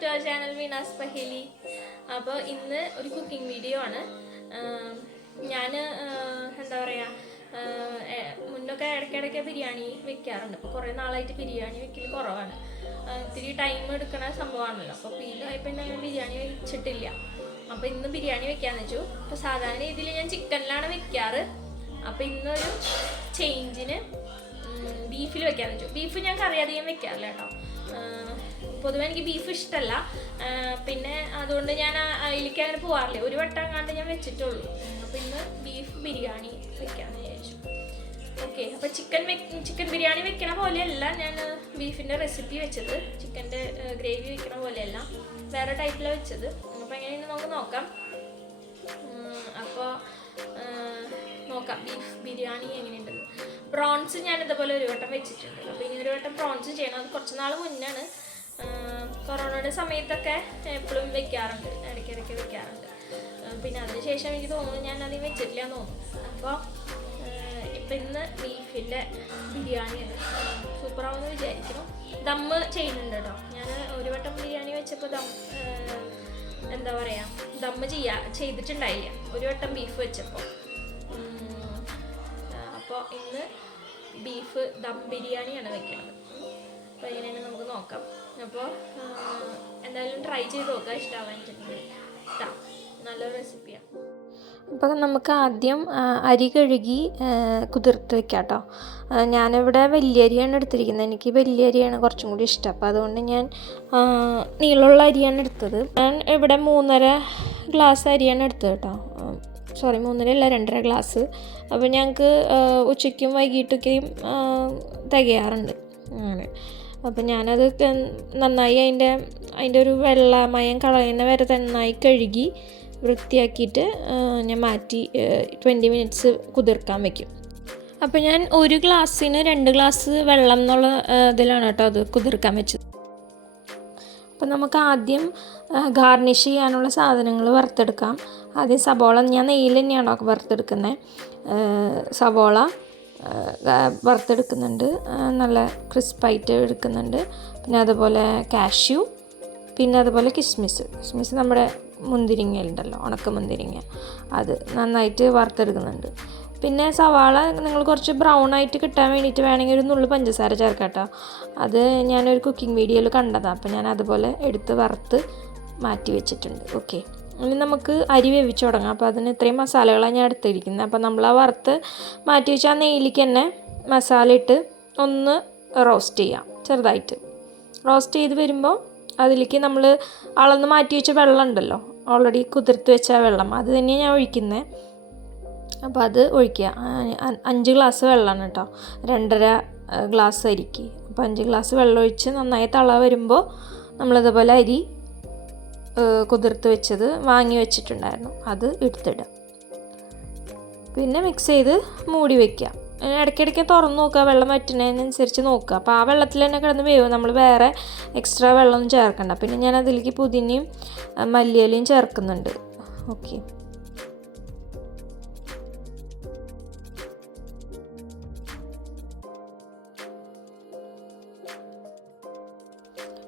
To our channel Veena's പഹേലി. അപ്പോൾ ഇന്ന് ഒരു കുക്കിംഗ് വീഡിയോ ആണ്. ഞാൻ എന്താ പറയുക, മുന്നൊക്കെ ഇടയ്ക്കിടയ്ക്ക് ബിരിയാണി വെക്കാറുണ്ട്. അപ്പോൾ കുറേ നാളായിട്ട് ബിരിയാണി വെക്കൽ കുറവാണ്. ഇത്തിരി ടൈം എടുക്കുന്ന സംഭവമാണല്ലോ. അപ്പോൾ പീലായപ്പോൾ ഞാൻ ബിരിയാണി വെച്ചിട്ടില്ല. അപ്പോൾ ഇന്ന് ബിരിയാണി വെക്കാമെന്ന് വെച്ചു. അപ്പോൾ സാധാരണ രീതിയിൽ ഞാൻ ചിക്കനിലാണ് വെക്കാറ്. അപ്പോൾ ഇന്നൊരു ചേഞ്ചിന് ബീഫിൽ വെക്കാമെന്ന് വെച്ചു. ബീഫ് ഞാൻ കറി അധികം വെക്കാറില്ല കേട്ടോ. പൊതുവെ എനിക്ക് ബീഫ് ഇഷ്ടമല്ല. പിന്നെ അതുകൊണ്ട് ഞാൻ അതിലേക്ക് അങ്ങനെ പോകാറില്ല. ഒരു വട്ടം കണ്ട് ഞാൻ വെച്ചിട്ടുള്ളൂ. അപ്പോൾ ഇന്ന് ബീഫ് ബിരിയാണി വെക്കാമെന്ന് വിചാരിച്ചു. ഓക്കെ, അപ്പോൾ ചിക്കൻ ബിരിയാണി വെക്കണ പോലെയല്ല ഞാൻ ബീഫിൻ്റെ റെസിപ്പി വെച്ചത്. ചിക്കൻ്റെ ഗ്രേവി വെക്കണ പോലെയല്ല, വേറെ ടൈപ്പിലാണ് വെച്ചത്. അപ്പോൾ എങ്ങനെയാണ് നമുക്ക് നോക്കാം. അപ്പോൾ നോക്കാം ബീഫ് ബിരിയാണി എങ്ങനെയുണ്ടെന്ന്. പ്രോൺസ് ഞാൻ ഇതുപോലെ ഒരു വട്ടം വെച്ചിട്ടുണ്ട്. അപ്പോൾ ഇനി ഒരു വട്ടം പ്രോൺസ് ചെയ്യണം. അത് കുറച്ച് നാൾ മുന്നാണ്. കൊറോണയുടെ സമയത്തൊക്കെ എപ്പോഴും വെക്കാറുണ്ട്, ഇടയ്ക്കിടയ്ക്ക് വെക്കാറുണ്ട്. പിന്നെ അതിന് ശേഷം എനിക്ക് തോന്നുന്നു ഞാൻ അധികം വെച്ചിട്ടില്ല എന്ന് തോന്നുന്നു. അപ്പോൾ ഇപ്പം ഇന്ന് ബീഫിൻ്റെ ബിരിയാണിയാണ്. സൂപ്പറാവുമെന്ന് വിചാരിക്കുന്നു. ദമ്മ് ചെയ്യുന്നുണ്ട് കേട്ടോ. ഞാൻ ഒരു വട്ടം ബിരിയാണി വെച്ചപ്പോൾ എന്താ പറയുക, ദമ്മ് ചെയ്തിട്ടുണ്ടായില്ല ഒരു വട്ടം ബീഫ് വെച്ചപ്പോൾ. അപ്പോൾ ഇന്ന് ബീഫ് ദം ബിരിയാണിയാണ് വെക്കുന്നത്. അപ്പോൾ എങ്ങനെയാണ് നമുക്ക് നോക്കാം. അപ്പോൾ എന്തായാലും ട്രൈ ചെയ്ത് നോക്കാം. ഇഷ്ടമാവാൻ നല്ലൊരു റെസിപ്പിയാണ്. അപ്പോൾ നമുക്ക് ആദ്യം അരി കഴുകി കുതിർത്ത് വെക്കാം കേട്ടോ. ഞാനിവിടെ വലിയ അരിയാണ് എടുത്തിരിക്കുന്നത്. എനിക്ക് വലിയ അരിയാണ് കുറച്ചും കൂടി ഇഷ്ടം. അപ്പോൾ അതുകൊണ്ട് ഞാൻ നീളമുള്ള അരിയാണ് എടുത്തത്. ഞാൻ ഇവിടെ 3.5 ഗ്ലാസ് അരിയാണ് എടുത്തത് കേട്ടോ. സോറി, 3.5 അല്ല, 2.5 ഗ്ലാസ്. അപ്പോൾ ഞങ്ങൾക്ക് ഉച്ചയ്ക്കും വൈകിട്ടൊക്കെയും തികയാറുണ്ട് അങ്ങനെ. അപ്പോൾ ഞാനത് നന്നായി അതിൻ്റെ ഒരു വെള്ളമയം കളയുന്ന വരെ നന്നായി കഴുകി വൃത്തിയാക്കിയിട്ട് ഞാൻ മാറ്റി 20 മിനിറ്റ്സ് കുതിർക്കാൻ വയ്ക്കും. അപ്പോൾ ഞാൻ 1 ഗ്ലാസ്സിന് 2 ഗ്ലാസ് വെള്ളം എന്നുള്ള ഇതിലാണ് കേട്ടോ അത് കുതിർക്കാൻ വെച്ചത്. അപ്പോൾ നമുക്ക് ആദ്യം ഗാർണിഷ് ചെയ്യാനുള്ള സാധനങ്ങൾ വറുത്തെടുക്കാം. ആദ്യം സവോള, ഞാൻ നെയ്യിൽ തന്നെയാണോ വറുത്തെടുക്കുന്നത്. സവോള വറുത്തെടുക്കുന്നുണ്ട്, നല്ല ക്രിസ്പായിട്ട് എടുക്കുന്നുണ്ട്. പിന്നെ അതുപോലെ കാഷ്യൂ, പിന്നെ അതുപോലെ കിസ്മിസ് നമ്മുടെ മുന്തിരിങ്ങയുണ്ടല്ലോ, ഉണക്ക മുന്തിരിങ്ങ, അത് നന്നായിട്ട് വറുത്തെടുക്കുന്നുണ്ട്. പിന്നെ സവാള നിങ്ങൾ കുറച്ച് ബ്രൗൺ ആയിട്ട് കിട്ടാൻ വേണ്ടിയിട്ട് വേണമെങ്കിൽ ഒരു നുള്ളു പഞ്ചസാര ചേർക്കാം കേട്ടോ. അത് ഞാനൊരു കുക്കിംഗ് വീഡിയോയിൽ കണ്ടതാണ്. അപ്പോൾ ഞാൻ അതുപോലെ എടുത്ത് വറുത്ത് മാറ്റി വെച്ചിട്ടുണ്ട്. ഓക്കെ, ഇനി നമുക്ക് അരി വേവിച്ച് തുടങ്ങാം. അപ്പോൾ അതിന് ഇത്രയും മസാലകളാണ് ഞാൻ എടുത്തിരിക്കുന്നത്. അപ്പോൾ നമ്മൾ ആ വറുത്ത് മാറ്റി വെച്ച ആ നെയ്യിലേക്ക് തന്നെ മസാല ഇട്ട് ഒന്ന് റോസ്റ്റ് ചെയ്യാം. ചെറുതായിട്ട് റോസ്റ്റ് ചെയ്ത് വരുമ്പോൾ അതിലേക്ക് നമ്മൾ അളന്ന് മാറ്റി വെച്ച വെള്ളം ഉണ്ടല്ലോ, ഓൾറെഡി കുതിർത്ത് വെച്ച വെള്ളം, അത് തന്നെയാണ് ഞാൻ ഒഴിക്കുന്നത്. അപ്പോൾ അത് ഒഴിക്കുക. 5 ഗ്ലാസ് വെള്ളമാണ് കേട്ടോ, 2.5 ഗ്ലാസ് അരിക്ക്. അപ്പോൾ 5 ഗ്ലാസ് വെള്ളം ഒഴിച്ച് നന്നായി തള വരുമ്പോൾ നമ്മളിതുപോലെ അരി കുതിർത്ത് വെച്ചത് വാങ്ങി വെച്ചിട്ടുണ്ടായിരുന്നു, അത് എടുത്തിടുക. പിന്നെ മിക്സ് ചെയ്ത് മൂടി വയ്ക്കുക. ഇടയ്ക്കിടയ്ക്ക് തുറന്ന് നോക്കുക, വെള്ളം വറ്റുന്നതിനനുസരിച്ച് നോക്കുക. അപ്പോൾ ആ വെള്ളത്തിൽ തന്നെ കിടന്ന് വേവും. നമ്മൾ വേറെ എക്സ്ട്രാ വെള്ളമൊന്നും ചേർക്കണ്ട. പിന്നെ ഞാൻ അതിലേക്ക് പുതിനയും മല്ലിയിലയും ചേർക്കുന്നുണ്ട്. ഓക്കെ,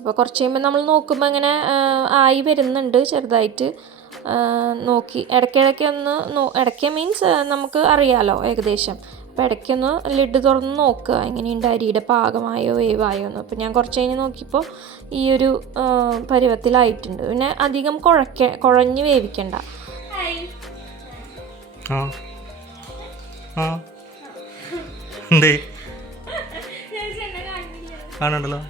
അപ്പോൾ കുറച്ച് കഴിയുമ്പോൾ നമ്മൾ നോക്കുമ്പോൾ ഇങ്ങനെ ആയി വരുന്നുണ്ട് ചെറുതായിട്ട്. നോക്കി ഇടയ്ക്കിടയ്ക്ക് ഒന്ന് ഇടയ്ക്ക് മീൻസ് നമുക്ക് അറിയാമല്ലോ ഏകദേശം. അപ്പോൾ ഇടയ്ക്കൊന്ന് ലിഡ് തുറന്ന് നോക്കുക എങ്ങനെയുണ്ട്, അരിയുടെ പാകമായോ വേവായോ എന്ന്. അപ്പോൾ ഞാൻ കുറച്ച് കഴിഞ്ഞ് നോക്കിയപ്പോൾ ഈ ഒരു പരുവത്തിലായിട്ടുണ്ട്. പിന്നെ അധികം കുഴഞ്ഞ് വേവിക്കണ്ട. ആണല്ലോ.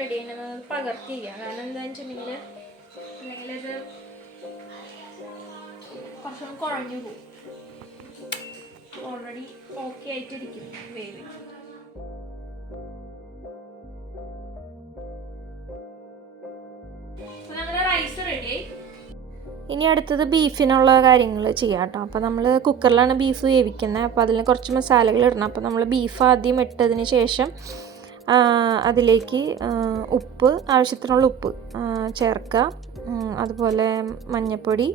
റെഡി ചെയ്യുന്നത് പകർത്തി ചെയ്യുക. കാരണം എന്താണെന്ന് വെച്ചിട്ടുണ്ടെങ്കിൽ അല്ലെങ്കിൽ ഇത് കുറച്ചുകൂടി കുഴഞ്ഞു പോകും. ഓൾറെഡി ഓക്കെ ആയിട്ടിരിക്കും വേവ്. അപ്പോൾ നമ്മുടെ റൈസ് റെഡിയായി. ഇനി അടുത്തത് ബീഫിനുള്ള കാര്യങ്ങൾ ചെയ്യാം കേട്ടോ. അപ്പോൾ നമ്മൾ കുക്കറിലാണ് ബീഫ് വേവിക്കുന്നത്. അപ്പോൾ അതിൽ കുറച്ച് മസാലകൾ ഇടണം. അപ്പോൾ നമ്മൾ ബീഫ് ആദ്യം ഇട്ടതിന് ശേഷം അതിലേക്ക് ഉപ്പ്, ആവശ്യത്തിനുള്ള ഉപ്പ് ചേർക്കുക. അതുപോലെ മഞ്ഞൾപ്പൊടി,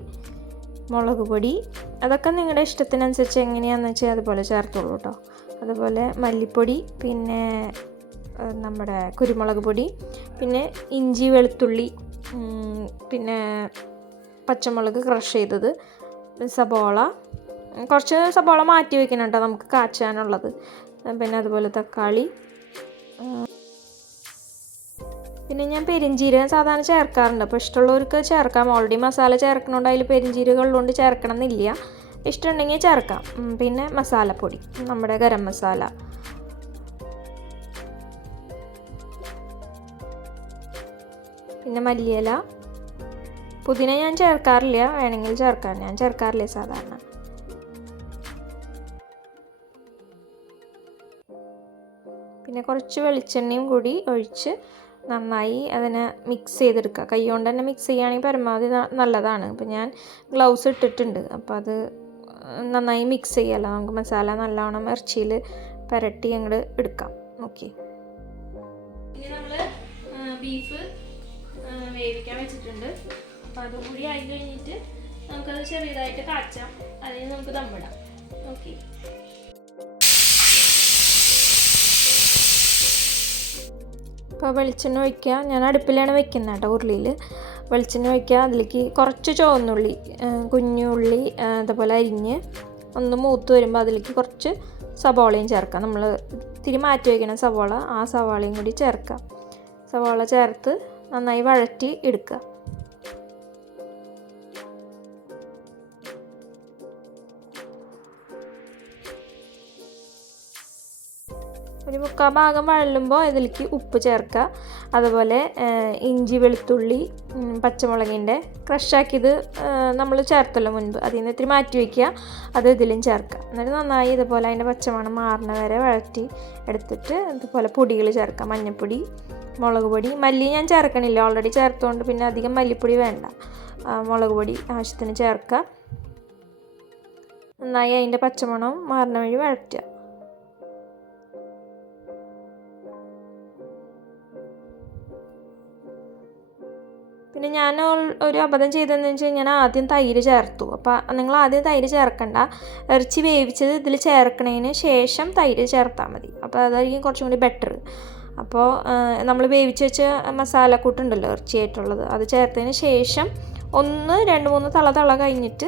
മുളക് പൊടി, അതൊക്കെ നിങ്ങളുടെ ഇഷ്ടത്തിനനുസരിച്ച് എങ്ങനെയാണെന്ന് വെച്ചാൽ അതുപോലെ ചേർത്തോളൂ കേട്ടോ. അതുപോലെ മല്ലിപ്പൊടി, പിന്നെ നമ്മുടെ കുരുമുളക് പൊടി, പിന്നെ ഇഞ്ചി വെളുത്തുള്ളി, പിന്നെ പച്ചമുളക് ക്രഷ് ചെയ്തത്, സബോള, കുറച്ച് സബോള മാറ്റി വെക്കണം കേട്ടോ നമുക്ക് കാച്ചാനുള്ളത്, പിന്നെ അതുപോലെ തക്കാളി, പിന്നെ ഞാൻ പെരിഞ്ജീരകം സാധാരണ ചേർക്കാറുണ്ട്. അപ്പോൾ ഇഷ്ടമുള്ളവർക്ക് ചേർക്കാം. ഓൾറെഡി മസാല ചേർക്കണോണ്ട് അതിൽ പെരിഞ്ജീരകം ഉള്ളതുകൊണ്ട് ചേർക്കണം എന്നില്ല. ഇഷ്ടമുണ്ടെങ്കിൽ ചേർക്കാം. പിന്നെ മസാലപ്പൊടി, നമ്മുടെ ഗരം മസാല, പിന്നെ മല്ലിയില, പുതിന ഞാൻ ചേർക്കാറില്ല, വേണമെങ്കിൽ ചേർക്കാം, ഞാൻ ചേർക്കാറില്ല സാധാരണ. പിന്നെ കുറച്ച് വെളിച്ചെണ്ണയും കൂടി ഒഴിച്ച് നന്നായി അതിനെ മിക്സ് ചെയ്തെടുക്കുക. കൈ കൊണ്ട് തന്നെ മിക്സ് ചെയ്യുകയാണെങ്കിൽ പരമാവധി നല്ലതാണ്. അപ്പോൾ ഞാൻ ഗ്ലൗസ് ഇട്ടിട്ടുണ്ട്, അപ്പോൾ അത് നന്നായി മിക്സ് ചെയ്യാമല്ലോ. നമുക്ക് മസാല നല്ലോണം ഇറച്ചിയിൽ പുരട്ടി അങ്ങോട്ട് എടുക്കാം. ഓക്കെ, ഇനി നമ്മൾ ബീഫ് വേവിക്കാൻ വെച്ചിട്ടുണ്ട്. അപ്പോൾ അതും കൂടി ആയി കഴിഞ്ഞിട്ട് നമുക്കത് ചെറിയതായിട്ട് കാച്ചാം. അതിന് നമുക്ക് ദമ്മിടാം. ഓക്കെ, അപ്പോൾ വെളിച്ചെണ്ണ ഒഴിക്കുക. ഞാൻ അടുപ്പിലാണ് വെക്കുന്നത് കേട്ടോ, ഉരുളിയിൽ വെളിച്ചെണ്ണ ഒഴിക്കുക. അതിലേക്ക് കുറച്ച് ചുവന്നുള്ളി, കുഞ്ഞുള്ളി അതുപോലെ അരിഞ്ഞ് ഒന്ന് മൂത്ത് വരുമ്പോൾ അതിലേക്ക് കുറച്ച് സവാളയും ചേർക്കാം. നമ്മൾ ഇത്തിരി മാറ്റി വയ്ക്കണം സവാള, ആ സവാളയും കൂടി ചേർക്കാം. സവാള ചേർത്ത് നന്നായി വഴറ്റി എടുക്കുക. ഒരു 3/4 ഭാഗം വഴലുമ്പോൾ ഇതിലേക്ക് ഉപ്പ് ചേർക്കുക. അതുപോലെ ഇഞ്ചി വെളുത്തുള്ളി പച്ചമുളകിൻ്റെ ക്രഷാക്കിയത് നമ്മൾ ചേർത്തല്ലോ മുൻപ്, അതിൽ നിന്ന് ഇത്തിരി മാറ്റി വയ്ക്കുക, അത് ഇതിലും ചേർക്കുക. എന്നിട്ട് നന്നായി ഇതുപോലെ അതിൻ്റെ പച്ചമണം മാറുന്ന വരെ വഴറ്റി എടുത്തിട്ട് ഇതുപോലെ പൊടികൾ ചേർക്കുക. മഞ്ഞൾപ്പൊടി, മുളക് പൊടി, മല്ലി ഞാൻ ചേർക്കണില്ല, ഓൾറെഡി ചേർത്തുകൊണ്ട് പിന്നെ അധികം മല്ലിപ്പൊടി വേണ്ട. മുളക് പൊടി ആവശ്യത്തിന് ചേർക്കുക. നന്നായി അതിൻ്റെ പച്ചമണം മാറുന്ന വഴി വഴറ്റുക. പിന്നെ ഞാൻ ഒരു അബദ്ധം ചെയ്തതെന്ന് വെച്ച് കഴിഞ്ഞാൽ ആദ്യം തൈര് ചേർത്തു. അപ്പോൾ നിങ്ങൾ ആദ്യം തൈര് ചേർക്കണ്ട, ഇറച്ചി വേവിച്ചത് ഇതിൽ ചേർക്കണതിന് ശേഷം തൈര് ചേർത്താൽ മതി. അപ്പോൾ അതായിരിക്കും കുറച്ചും കൂടി ബെറ്റർ. അപ്പോൾ നമ്മൾ വേവിച്ച് വെച്ച മസാലക്കൂട്ടുണ്ടല്ലോ ഇറച്ചിയായിട്ടുള്ളത്, അത് ചേർത്തതിന് ശേഷം 2-3 തള കഴിഞ്ഞിട്ട്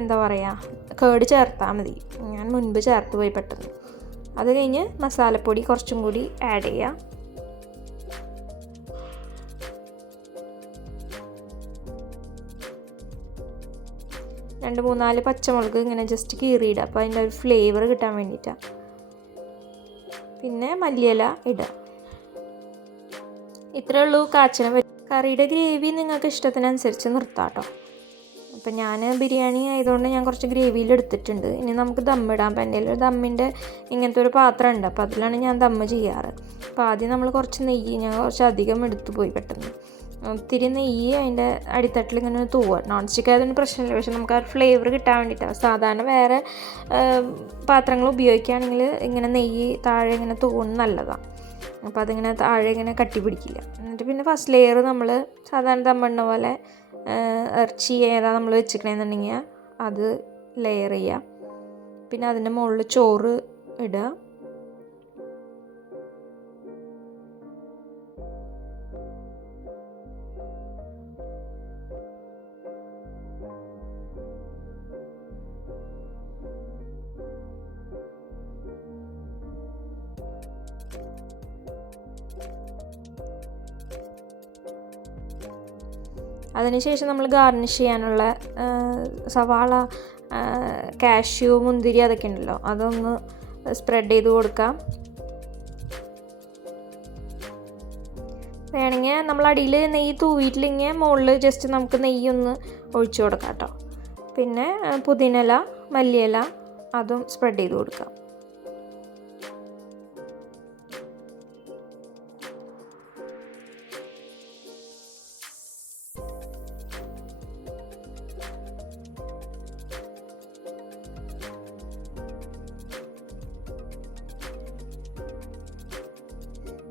എന്താ പറയുക കേട് ചേർത്താൽ മതി. ഞാൻ മുൻപ് ചേർത്ത് പോയി പെട്ടെന്ന്. അത് കഴിഞ്ഞ് മസാലപ്പൊടി കുറച്ചും കൂടി ആഡ് ചെയ്യുക. 2-3-4 പച്ചമുളക് ഇങ്ങനെ ജസ്റ്റ് കീറിയിടുക, അപ്പോൾ അതിൻ്റെ ഒരു ഫ്ലേവർ കിട്ടാൻ വേണ്ടിയിട്ടാണ്. പിന്നെ മല്ലിയില ഇടുക. ഇത്രയേ ഉള്ളൂ കാച്ചിന്. കറിയുടെ ഗ്രേവി നിങ്ങൾക്ക് ഇഷ്ടത്തിനനുസരിച്ച് നിർത്താം കേട്ടോ. അപ്പം ഞാൻ ബിരിയാണി ആയതുകൊണ്ട് ഞാൻ കുറച്ച് ഗ്രേവിയിൽ എടുത്തിട്ടുണ്ട്. ഇനി നമുക്ക് ദമ്മിടാം. അപ്പം എൻ്റെ ഒരു ദമ്മിൻ്റെ ഇങ്ങനത്തെ ഒരു പാത്രം ഉണ്ട്, അപ്പോൾ അതിലാണ് ഞാൻ ദമ്മ് ചെയ്യാറ്. അപ്പോൾ ആദ്യം നമ്മൾ കുറച്ച് നെയ്യ്, ഞാൻ കുറച്ച് അധികം എടുത്തു പോയി പെട്ടെന്ന്, ഒത്തിരി നെയ്യ് അതിൻ്റെ അടിത്തട്ടിൽ ഇങ്ങനെ തൂവുക. നോൺ സ്റ്റിക്ക് ആയതുകൊണ്ട് പ്രശ്നമില്ല, പക്ഷെ നമുക്ക് ആ ഫ്ലേവർ കിട്ടാൻ വേണ്ടിയിട്ടാണ്. സാധാരണ വേറെ പാത്രങ്ങൾ ഉപയോഗിക്കുകയാണെങ്കിൽ ഇങ്ങനെ നെയ്യ് താഴെ ഇങ്ങനെ തൂവുന്നത് നല്ലതാണ്. അപ്പോൾ അതിങ്ങനെ താഴെ ഇങ്ങനെ കട്ടി പിടിക്കില്ല. എന്നിട്ട് പിന്നെ ഫസ്റ്റ് ലെയർ നമ്മൾ സാധാരണ ദമ്മിടുന്ന പോലെ ഇറച്ചി ഏതാ നമ്മൾ വെച്ചിക്കണമെന്നുണ്ടെങ്കിൽ അത് ലെയർ ചെയ്യുക. പിന്നെ അതിൻ്റെ മുകളിൽ ചോറ് ഇടുക. അതിനുശേഷം നമ്മൾ ഗാർണിഷ് ചെയ്യാനുള്ള സവാള, കാഷ്യൂ, മുന്തിരി അതൊക്കെ ഉണ്ടല്ലോ, അതൊന്ന് സ്പ്രെഡ് ചെയ്ത് കൊടുക്കാം. വേണമെങ്കിൽ നമ്മൾ അടിയിൽ നെയ്യ് തൂവിയിട്ടില്ലെങ്കിൽ മുകളിൽ ജസ്റ്റ് നമുക്ക് നെയ്യൊന്ന് ഒഴിച്ചു കൊടുക്കാം കേട്ടോ. പിന്നെ പുതിനയില, മല്ലിയില അതും സ്പ്രെഡ് ചെയ്ത് കൊടുക്കാം.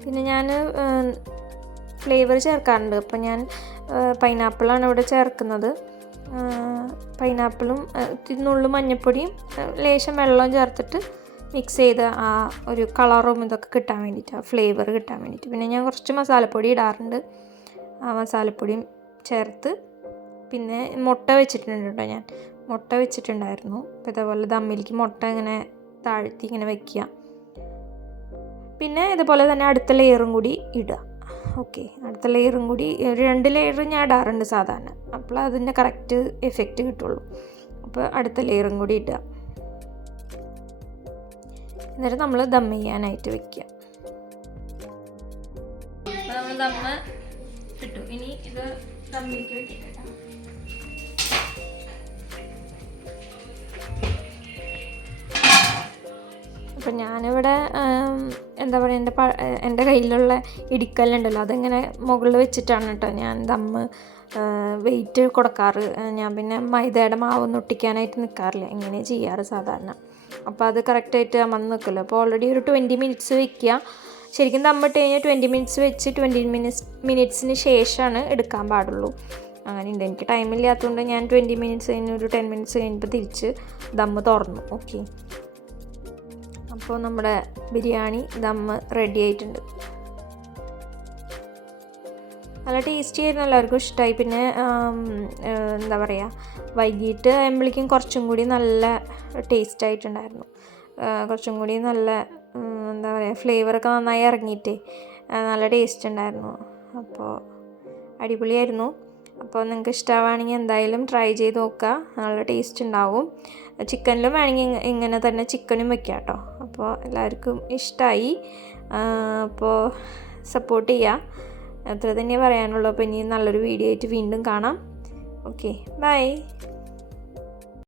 പിന്നെ ഞാൻ ഫ്ലേവർ ചേർക്കാറുണ്ട്. അപ്പോൾ ഞാൻ പൈനാപ്പിളാണ് ഇവിടെ ചേർക്കുന്നത്. പൈനാപ്പിളും നുള്ളും മഞ്ഞൾപ്പൊടിയും ലേശം വെള്ളവും ചേർത്തിട്ട് മിക്സ് ചെയ്ത് ആ ഒരു കളറും ഇതൊക്കെ കിട്ടാൻ വേണ്ടിയിട്ട്, ആ ഫ്ലേവർ കിട്ടാൻ വേണ്ടിയിട്ട്. പിന്നെ ഞാൻ കുറച്ച് മസാലപ്പൊടി ഇടാറുണ്ട്. ആ മസാലപ്പൊടിയും ചേർത്ത് പിന്നെ മുട്ട വെച്ചിട്ടുണ്ട് കേട്ടോ, ഞാൻ മുട്ട വെച്ചിട്ടുണ്ടായിരുന്നു. അപ്പോൾ ഇതേപോലെ ദമ്മിലേക്ക് മുട്ട ഇങ്ങനെ താഴ്ത്തി ഇങ്ങനെ വയ്ക്കുക. പിന്നെ ഇതുപോലെ തന്നെ അടുത്ത ലെയറും കൂടി ഇടുക. ഓക്കെ, അടുത്ത ലെയറും കൂടി 2 ലെയർ ഞാൻ ഇടാറുണ്ട് സാധാരണ, അപ്പോൾ അതിൻ്റെ കറക്റ്റ് എഫക്റ്റ് കിട്ടുള്ളൂ. അപ്പോൾ അടുത്ത ലെയറും കൂടി ഇടുക. എന്നിട്ട് നമ്മൾ ദം ചെയ്യാനായിട്ട് വെക്കുക. അപ്പോൾ നമ്മൾ ദമ്മ് ഇട്ടു. ഇനി ഇത് ദമ്മിലേക്ക് വെക്കട്ടെ. അപ്പം ഞാനിവിടെ എന്താ പറയുക, എൻ്റെ കയ്യിലുള്ള ഇടിക്കല്ലുണ്ടല്ലോ, അതിങ്ങനെ മുകളിൽ വെച്ചിട്ടാണ് കേട്ടോ ഞാൻ ദമ്മ് വെയിറ്റ് കൊടുക്കാറ്. ഞാൻ പിന്നെ മൈദയുടെ മാവൊന്നും ഒട്ടിക്കാനായിട്ട് നിൽക്കാറില്ല, ഇങ്ങനെ ചെയ്യാറ് സാധാരണ. അപ്പോൾ അത് കറക്റ്റായിട്ട് അമർന്ന് നിൽക്കുമല്ലോ. അപ്പോൾ ഓൾറെഡി ഒരു 20 മിനിറ്റ്സ് വെക്കുക. ശരിക്കും ദമ്മിട്ട് കഴിഞ്ഞാൽ 20 മിനിറ്റ്സ് വെച്ച് 20 മിനിറ്റ്സിന് ശേഷമാണ് എടുക്കാൻ പാടുള്ളൂ. അങ്ങനെയുണ്ട്. എനിക്ക് ടൈമില്ലാത്തതുകൊണ്ട് ഞാൻ 20 മിനിറ്റ്സ് കഴിഞ്ഞ് ഒരു 10 മിനിറ്റ്സ് കഴിഞ്ഞപ്പോൾ തിരിച്ച് ദമ്മ് തുറന്നു. ഓക്കെ, അപ്പോൾ നമ്മുടെ ബിരിയാണി ദമ്മ് റെഡി ആയിട്ടുണ്ട്. നല്ല ടേസ്റ്റി ആയിരുന്നു, എല്ലാവർക്കും ഇഷ്ടമായി. പിന്നെ എന്താ പറയുക, വൈകിട്ട് ആകുമ്പോഴേക്കും കുറച്ചും കൂടി നല്ല ടേസ്റ്റ് ആയിട്ടുണ്ടായിരുന്നു. കുറച്ചും കൂടി നല്ല എന്താ പറയുക, ഫ്ലേവറൊക്കെ നന്നായി ഇറങ്ങിയിട്ട് നല്ല ടേസ്റ്റ് ഉണ്ടായിരുന്നു. അപ്പോൾ അടിപൊളിയായിരുന്നു. അപ്പോൾ നിങ്ങൾക്ക് ഇഷ്ടമാണെങ്കിൽ എന്തായാലും ട്രൈ ചെയ്ത് നോക്കുക, നല്ല ടേസ്റ്റ് ഉണ്ടാവും. ചിക്കനിലും വേണമെങ്കിൽ ഇങ്ങനെ തന്നെ ചിക്കനും വെക്കാം കേട്ടോ. അപ്പോൾ എല്ലാവർക്കും ഇഷ്ടമായി. അപ്പോൾ സപ്പോർട്ട് ചെയ്യുക, അത്ര തന്നെ പറയാനുള്ളൂ. അപ്പോൾ ഇനി നല്ലൊരു വീഡിയോ ആയിട്ട് വീണ്ടും കാണാം. Okay, by.